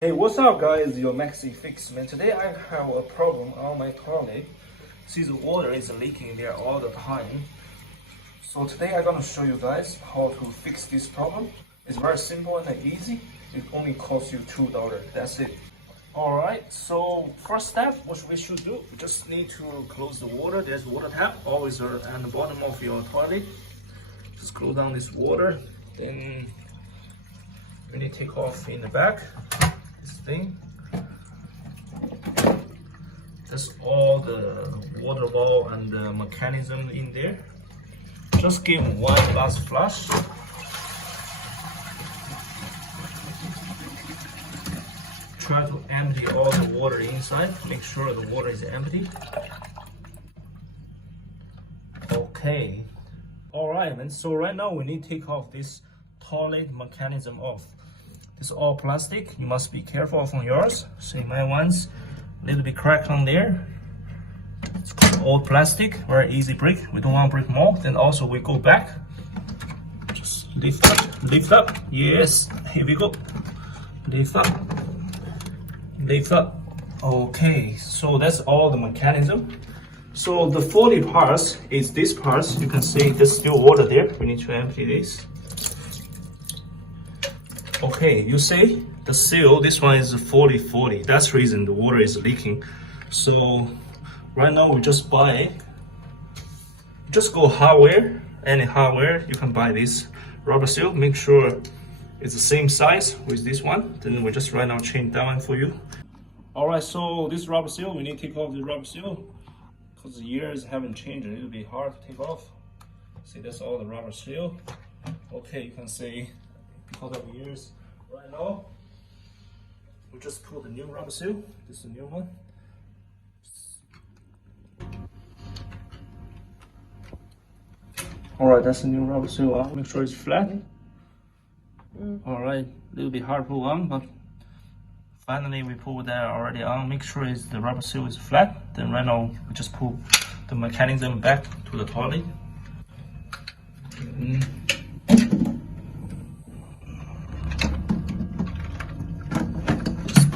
Hey, what's up guys, your Maxi Fix man. Today I have a problem on my toilet. See, the water is leaking there all the time. So today I'm gonna show you guys how to fix this problem. It's very simple and easy. It only costs you $2. That's it. Alright, so first step, what we should do, we just need to close the water. There's water tap always at the bottom of your toilet. Just close down this water. Then we need to take off in the back thing. That's all the water valve and the mechanism in there. Just give one last flush. Try to empty all the water inside. Make sure the water is empty. Okay. Alright, man. So right now we need to take off this toilet mechanism off. It's all plastic. You must be careful from yours. See, my one's a little bit cracked on there. It's old plastic, very easy break. We don't want to break more. Then also we go back. Just lift up, lift up. Yes, here we go. Lift up, lift up. Okay, so that's all the mechanism. So the faulty parts is this part. You can see there's still water there. We need to empty this. Okay, you see the seal, this one is 40-40. That's the reason the water is leaking. So right now we just buy, just go hardware, any hardware, you can buy this rubber seal. Make sure it's the same size with this one. Then we just right now change that one for you. Alright, so this rubber seal, we need to take off the rubber seal because the years haven't changed. It'll be hard to take off. See, that's all the rubber seal. Okay, you can see because of years. Right now, we just put the new rubber seal. This is the new one. Alright, that's the new rubber seal. Make sure it's flat. Alright, a little bit hard to pull on, but finally we put that already on. Make sure the rubber seal is flat. Then right now, we just pull the mechanism back to the toilet.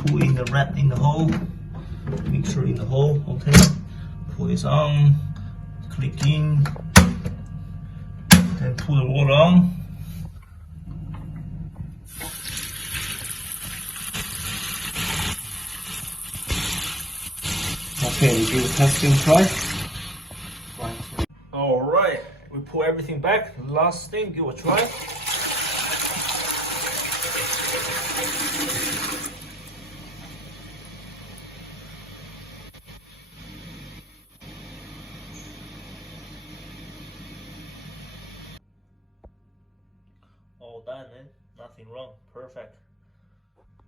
Pull in the rat in the hole. Make sure in the hole. Okay. Pull this on. Click in. Then pull the water on. Okay, give a testing try. Alright, we pull everything back. Last thing, give a try. All done, man. Nothing wrong. Perfect.